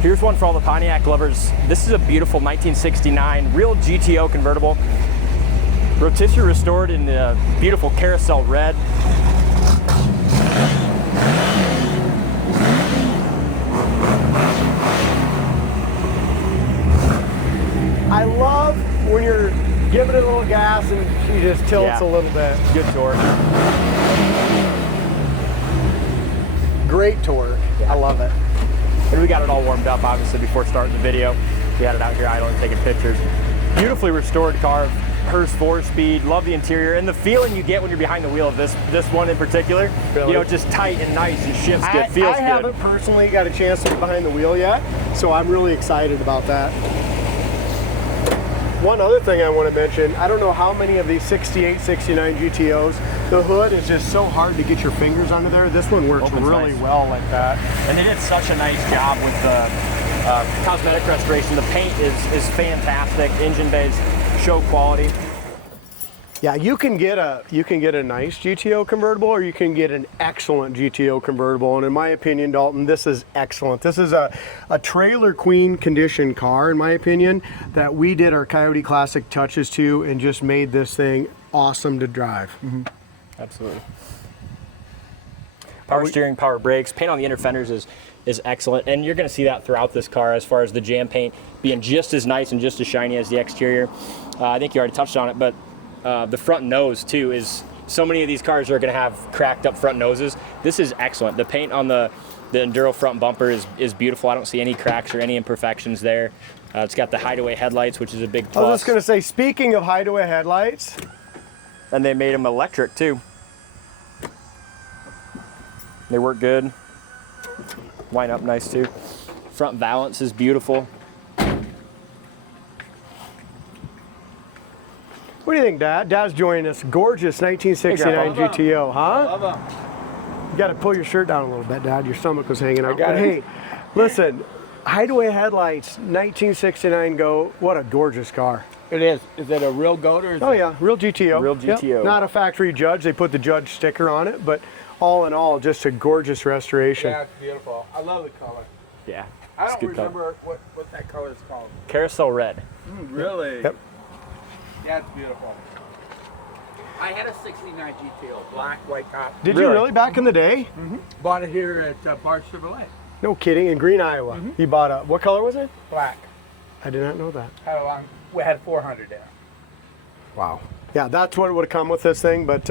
Here's one for all the Pontiac lovers. This is a beautiful 1969 real GTO convertible. Rotisserie restored in the beautiful Carousel red. I love when you're giving it a little gas and she just tilts a little bit. Good torque. Great torque. Yeah. I love it. And we got it all warmed up, obviously, before starting the video. We had it out here idling, taking pictures. Beautifully restored car. Hers 4-speed. Love the interior and the feeling you get when you're behind the wheel of this one in particular. Really? You know, just tight and nice and shifts good. Feels good. I haven't personally got a chance to get behind the wheel yet, so I'm really excited about that. One other thing I want to mention, I don't know how many of these 68, 69 GTOs, the hood is just so hard to get your fingers under there. This one works really well like that. And they did such a nice job with the cosmetic restoration. The paint is fantastic. Engine bays show quality. Yeah, you can get a nice GTO convertible, or you can get an excellent GTO convertible. And in my opinion, Dalton, this is excellent. This is a trailer queen condition car, in my opinion, that we did our Coyote Classic touches to and just made this thing awesome to drive. Mm-hmm. Absolutely. Power steering, power brakes, paint on the inner fenders is excellent, and you're going to see that throughout this car as far as the jam paint being just as nice and just as shiny as the exterior. I think you already touched on it, but the front nose too is, so many of these cars are going to have cracked up front noses. This is excellent. The paint on the Enduro front bumper is beautiful. I don't see any cracks or any imperfections there. It's got the Hideaway headlights, which is a big plus. I was just going to say, speaking of Hideaway headlights, and they made them electric too. They work good. Line up nice too. Front valance is beautiful. what do you think, Dad? Dad's joining us. Gorgeous 1969 GTO, huh? I love them. You got to pull your shirt down a little bit, Dad. Your stomach was hanging out. got But it. hey, listen, Hideaway headlights, 1969 Go. What a gorgeous car. It is. Is it a real goat or is Oh yeah, real GTO. Real GTO. Yep. Not a factory judge. They put the judge sticker on it, but all in all, just a gorgeous restoration. Yeah, it's beautiful. I love the color. Yeah. I it's don't good color. remember what that color is called. Carousel red. Really? Yep. Yeah, it's beautiful. I had a 69 GTO, black, white top. Did you really back in the day? Mm-hmm. Bought it here at Barge Chevrolet. No kidding. In Green, Iowa. Mm-hmm. You bought a, what color was it? Black. I did not know that. We had 400 in it. Wow. Yeah, that's what would have come with this thing, but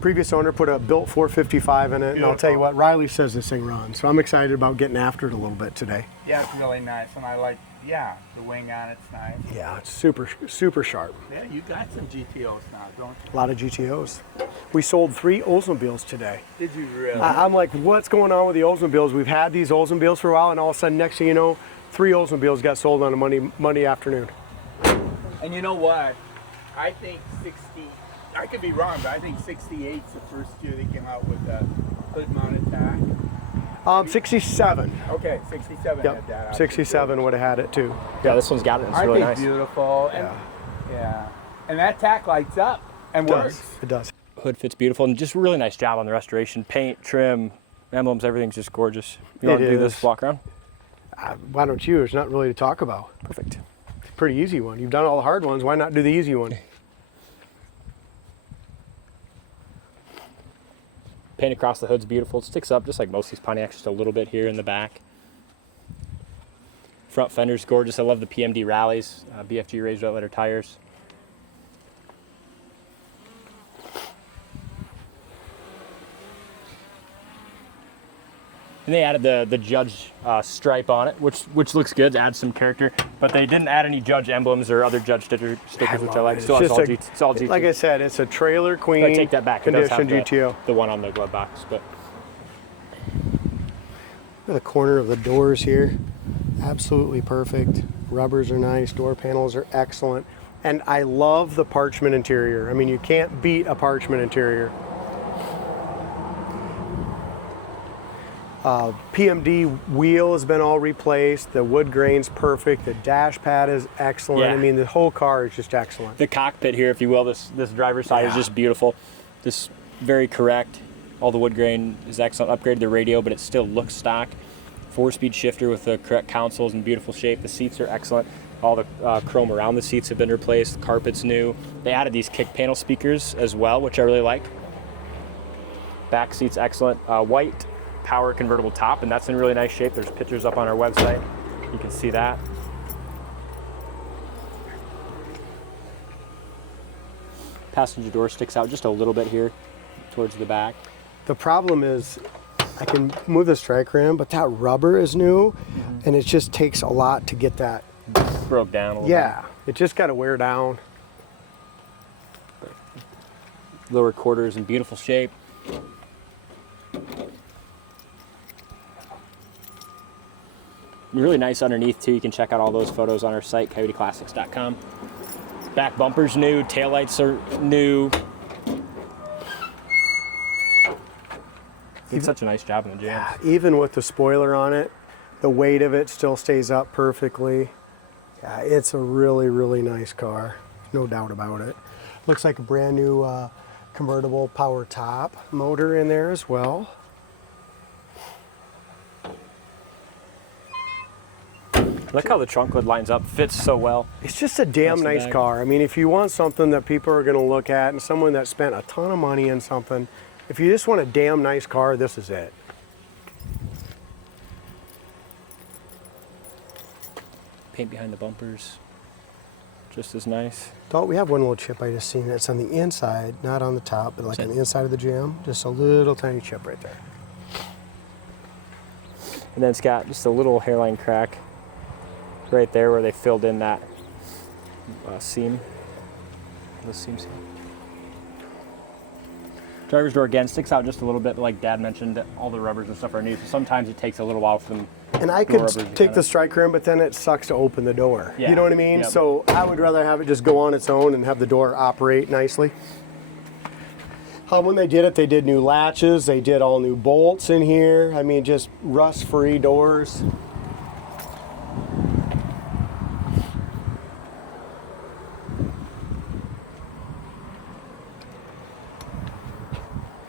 previous owner put a built 455 in it, and I'll tell you what, Riley says this thing runs, so I'm excited about getting after it a little bit today. Yeah, it's really nice, and I like, the wing on it's nice. Yeah, it's super, super sharp. Yeah, you got some GTOs now, don't you? A lot of GTOs. We sold 3 Oldsmobiles today. Did you really? I'm like, what's going on with the Oldsmobiles? We've had these Oldsmobiles for a while, and all of a sudden, next thing you know, 3 Oldsmobiles got sold on a Monday afternoon. And you know what? I think 60, I could be wrong, but I think 68's the first year they came out with the hood mounted tach. 67. Okay, 67 had that. Yep, 67 would have had it too. Yeah, this one's got it. It's I really think nice. beautiful. And, yeah. And that tack lights up and works. It does. Hood fits beautiful, and just really nice job on the restoration. Paint, trim, emblems, everything's just gorgeous. You want to do this walk around? Why don't you? There's not really to talk about. Perfect. It's a pretty easy one. You've done all the hard ones. Why not do the easy one? Paint across the hood's beautiful. It sticks up just like most of these Pontiacs, just a little bit here in the back. Front fender's gorgeous. I love the PMD rallies, BFG raised outletter tires. And they added the Judge stripe on it, which looks good, adds some character. But they didn't add any Judge emblems or other Judge stickers, which I like. Still, it's all GT. Like I said, it's a trailer queen I take that back. It does have condition GTO. the one on the glove box, but Look at the corner of the doors here. Absolutely perfect. Rubbers are nice. Door panels are excellent. And I love the Parchment interior. I mean, you can't beat a Parchment interior. PMD wheel has been all replaced. The wood grain's perfect. The dash pad is excellent. Yeah. I mean, the whole car is just excellent. the cockpit here, if you will, this driver's side is just beautiful. This very correct. All the wood grain is excellent. Upgraded the radio, but it still looks stock. 4-speed shifter with the correct consoles in beautiful shape. The seats are excellent. All the chrome around the seats have been replaced. The carpet's new. They added these kick panel speakers as well, which I really like. Back seat's excellent. White power convertible top, and that's in really nice shape. There's pictures up on our website. You can see that. Passenger door sticks out just a little bit here towards the back. The problem is I can move the striker in, but that rubber is new, and it just takes a lot to get that. Broke down a little Yeah, it just got to wear down. bit. Lower quarters in beautiful shape. Really nice underneath too. You can check out all those photos on our site, coyoteclassics.com. Back bumper's new, taillights are new. Did such a nice job in the jams. Yeah, even with the spoiler on it, the weight of it still stays up perfectly. Yeah, it's a really, really nice car. No doubt about it. Looks like a brand new convertible power top motor in there as well. Look how the trunk lid lines up, fits so well. It's just a damn That's the nice bag. car. I mean, if you want something that people are going to look at and someone that spent a ton of money in something, if you just want a damn nice car, this is it. Paint behind the bumpers, just as nice. Thought we have one little chip I just seen. It's on the inside, not on the top, but like on the inside of the jam. Just a little tiny chip right there. And then it's got just a little hairline crack right there where they filled in that seam. The seam. Driver's door again sticks out just a little bit, but like Dad mentioned, all the rubbers and stuff are new, so sometimes it takes a little while for them. And I could take the striker in, but then it sucks to open the door. Yeah. You know what I mean? Yep. So I would rather have it just go on its own and have the door operate nicely. When they did it, they did new latches. They did all new bolts in here. I mean, just rust-free doors.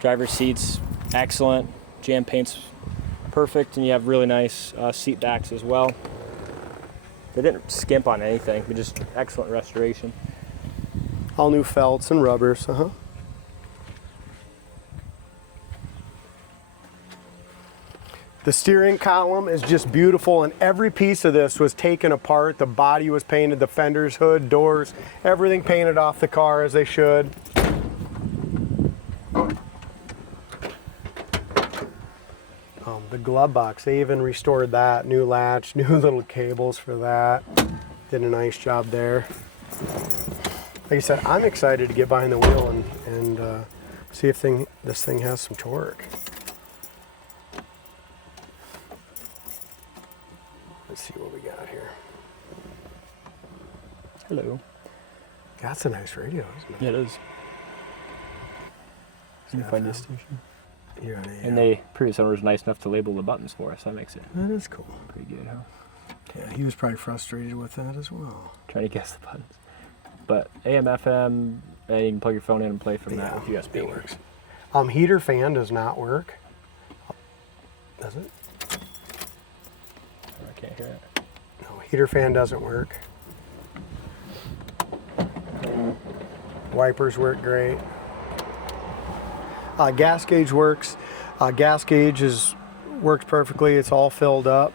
Driver's seats, excellent. Jam paint's perfect, and you have really nice seat backs as well. They didn't skimp on anything, but just excellent restoration. All new felts and rubbers. The steering column is just beautiful, and every piece of this was taken apart. The body was painted, the fenders, hood, doors, everything painted off the car as they should. The glove box, they even restored that. New latch, new little cables for that. Did a nice job there. Like I said, I'm excited to get behind the wheel and see if this thing has some torque. Let's see what we got here. Hello. That's a nice radio, isn't it? Yeah, it is. Can you find this station? You're on AM. And the previous owner was nice enough to label the buttons for us. That makes it That is cool. pretty good, huh? Yeah, he was probably frustrated with that as well. Trying to guess the buttons. But AM, FM, and you can plug your phone in and play from that with USB. It works. Heater fan does not work. Does it? I can't hear it. No, heater fan doesn't work. Wipers work great. Gas gauge works. Gas gauge works perfectly. It's all filled up.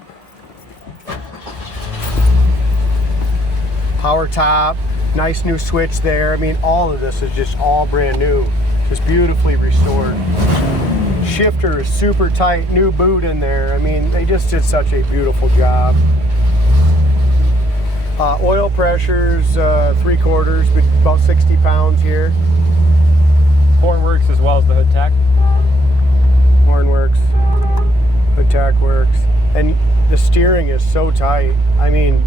Power top, nice new switch there. I mean, all of this is just all brand new. Just beautifully restored. Shifter is super tight, new boot in there. I mean, they just did such a beautiful job. Oil pressure's 3/4, but about 60 pounds here. Horn works as well as the hood tack. Horn works, hood tack works, and the steering is so tight. I mean,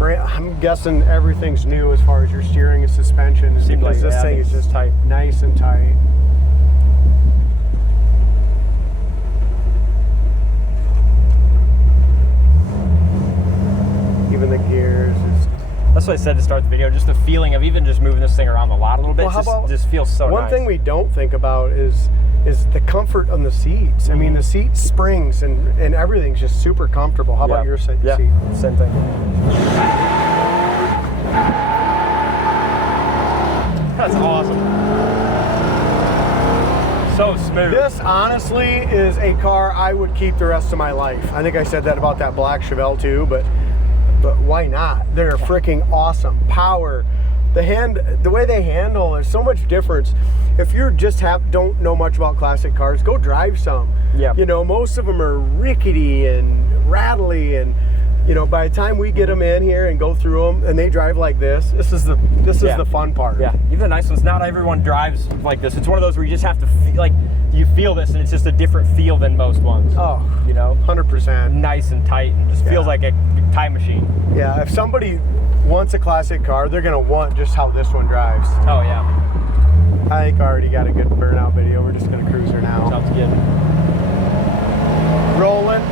I'm guessing everything's new as far as your steering and suspension, because like this thing is just tight, nice and tight. Even the gears is. That's what I said to start the video. Just the feeling of even just moving this thing around the lot a little bit Well, how about just feels so one nice. thing we don't think about is is the comfort on the seats. I mean, the seat springs and everything's just super comfortable. How about your seat? Yeah, same thing. That's awesome. So smooth. This honestly is a car I would keep the rest of my life. I think I said that about that black Chevelle too, but why not? They're freaking awesome. Power, the way they handle, there's so much difference. If you just don't know much about classic cars, go drive some. Yeah. You know, most of them are rickety and rattly, and you know, by the time we get them in here and go through them and they drive like this is the fun part. Yeah, even the nice ones. Not everyone drives like this. It's one of those where you just have to feel, like, you feel this, and it's just a different feel than most ones. Oh, you know, 100%. Nice and tight, and just feels like a time machine. Yeah, if somebody wants a classic car, they're gonna want just how this one drives. Oh yeah. I think I already got a good burnout video. We're just gonna cruise her now. Sounds good. Rolling.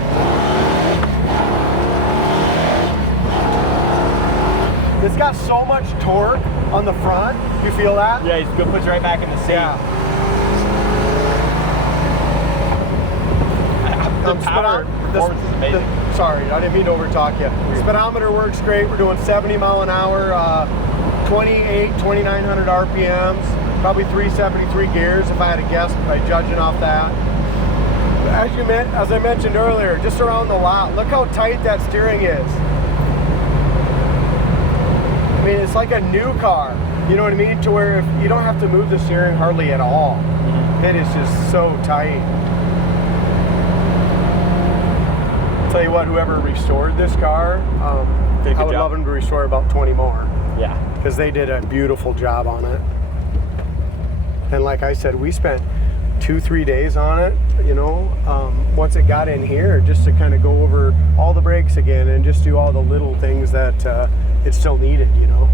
It's got so much torque on the front. You feel that? Yeah, he's good. Puts you right back in the seat. Yeah. The power performance is amazing. Sorry, I didn't mean to overtalk you. Speedometer works great. We're doing 70 mile an hour, 2,900 RPMs, probably 373 gears if I had to guess by judging off that. As I mentioned earlier, just around the lot, look how tight that steering is. I mean, it's like a new car. You know what I mean? To where if you don't have to move the steering hardly at all. It is just so tight. Tell you what, whoever restored this car, I would love them to restore about 20 more. Yeah. Because they did a beautiful job on it. And like I said, we spent 2-3 days on it, you know, once it got in here, just to kind of go over all the brakes again and just do all the little things that it still needed, you know.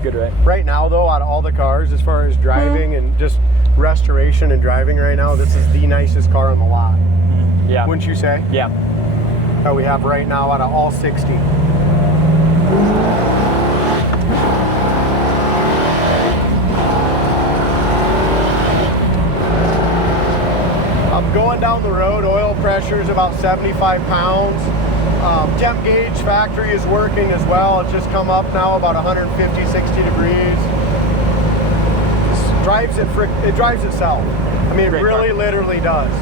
Good, right? Right now, though, out of all the cars, as far as driving and just restoration and driving right now, this is the nicest car on the lot. Yeah. Wouldn't you say? Yeah. That we have right now out of all 60. I'm going down the road, oil pressure is about 75 pounds. Temp gauge factory is working as well. It's just come up now about 150, 60 degrees. It drives itself. I mean, it really literally does.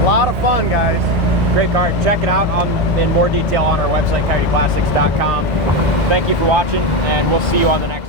A lot of fun, guys. Great car. Check it out in more detail on our website, coyoteclassics.com. Thank you for watching, and we'll see you on the next